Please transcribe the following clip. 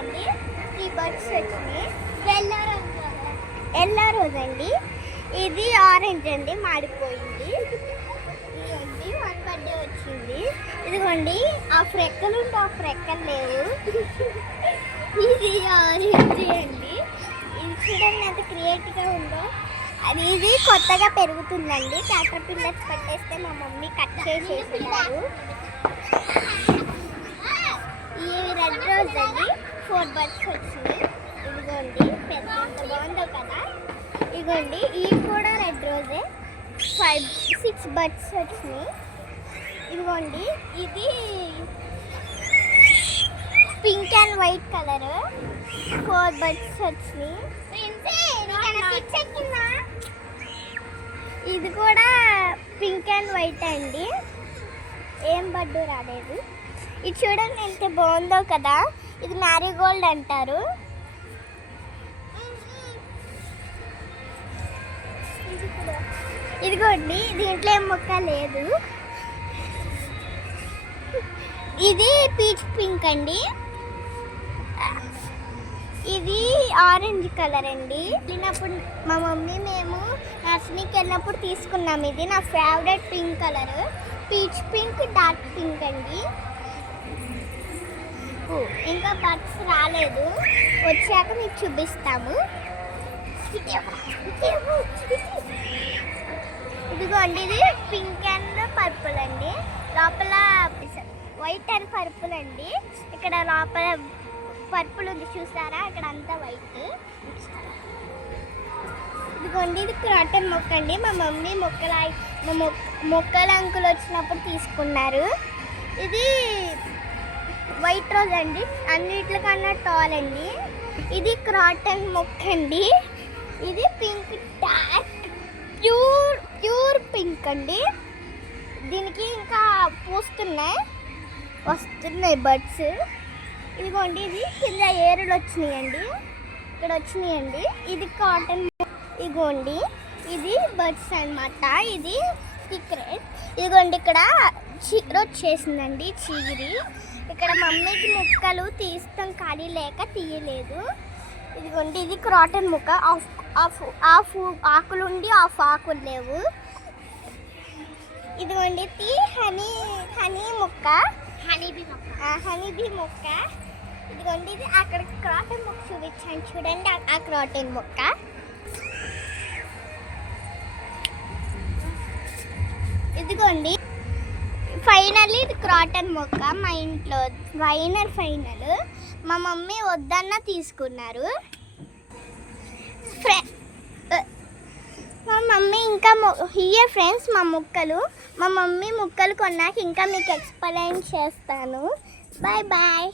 చూడండి 3 బర్డ్స్ వచ్చినాయి. Yellow rose అండి. ఇది ఆరెంజ్ అండి, మాడిపోయింది. ఇదిగోండి 1 బర్త్డే వచ్చింది. ఇదిగోండి హాఫ్ రెక్కలు ఉంటే హాఫ్ రెక్కలు లేవు. ఇది ఆరెంజ్ అండి. ఇది చూడండి ఎంత క్రియేటివ్గా ఉందో. ఇది కొత్తగా పెరుగుతుందండి. ట్రాక్టర్ పిల్లర్స్ పట్టేస్తే మా మమ్మీ కట్ చేసేస్తున్నారు. ఈ రెడ్ రోజ్ అండి 4 బర్డ్స్ వచ్చినాయి. ఇదిగోండి పెద్ద ఎంత బాగుందో కదా. ఇదిగోండి ఇవి కూడా రెడ్ రోజే 6 బర్డ్స్ వచ్చినాయి. ఇదిగోండి ఇది pink and white colour 4 birds వచ్చినాయి. ఇది కూడా పింక్ అండ్ వైట్ అండి, ఏం బర్డు రాలేదు. ఇది చూడండి ఎంత బాగుందో కదా. ఇది మ్యారీగోల్డ్ అంటారు. ఇదిగోండి దీంట్లో ఏం మొక్క లేదు. ఇది పీచ్ పింక్ అండి. ఇది ఆరెంజ్ కలర్ అండి. వెళ్ళినప్పుడు మా మమ్మీ మేము నర్సరీకి వెళ్ళినప్పుడు తీసుకున్నాం. ఇది నా favourite pink colour, peach pink, dark pink అండి. ఇంకా బర్డ్స్ రాలేదు, వచ్చాక మీకు చూపిస్తాము. ఇదిగోండి ఇది పింక్ అండ్ పర్పుల్ అండి. లోపల వైట్ అండ్ పర్పుల్ అండి. ఇక్కడ లోపల పర్పుల్ ఉంది చూసారా, అక్కడ అంతా వైట్. ఇదిగోండి ఇది క్రాటన్ మొక్క అండి. మా మమ్మీ మొక్కల అంకులు వచ్చినప్పుడు తీసుకున్నారు. ఇది వైట్ రోజ్ అండి, అన్నిటికన్నా టాల్ అండి. ఇది క్రాటన్ మొక్క అండి. ఇది పింక్, డార్క్ ప్యూర్ పింక్ అండి. దీనికి ఇంకా వస్తున్నాయి బర్డ్స్. ఇదిగోండి ఇది కింద ఏరులు వచ్చినాయండి, ఇక్కడ వచ్చినాయండి. ఇది కాటన్. ఇదిగోండి ఇది బర్డ్స్ అన్నమాట. ఇది సీక్రెట్. ఇదిగోండి ఇక్కడ చీర వచ్చేసిందండి, చీరి. ఇక్కడ మమ్మీకి ముక్కలు తీస్తాం ఖాళీ లేక తీయలేదు. ఇదిగోండి ఇది క్రాటన్ ముక్క. హాఫ్ ఆకులు ఉండి హాఫ్ ఆకులు లేవు. ఇదిగోండి ఇది హనీ మొక్క, హనీబీ మొక్క. ఇదిగోండి ఇది అక్కడ క్రాటన్ మొక్క చూపించాను చూడండి, ఆ క్రాటన్ మొక్క. ఇదిగోండి ఫైనల్లీ ఇది క్రాటన్ మొక్క. మా ఇంట్లో ఫైనల్ మా మమ్మీ వద్దన్న తీసుకున్నారు. మా మమ్మీ ఇంకా ఇయే ఫ్రెండ్స్ మా మమ్మీ మొక్కలు కొన్నాక ఇంకా మీకు ఎక్స్ప్లెయిన్ చేస్తాను. Bye bye.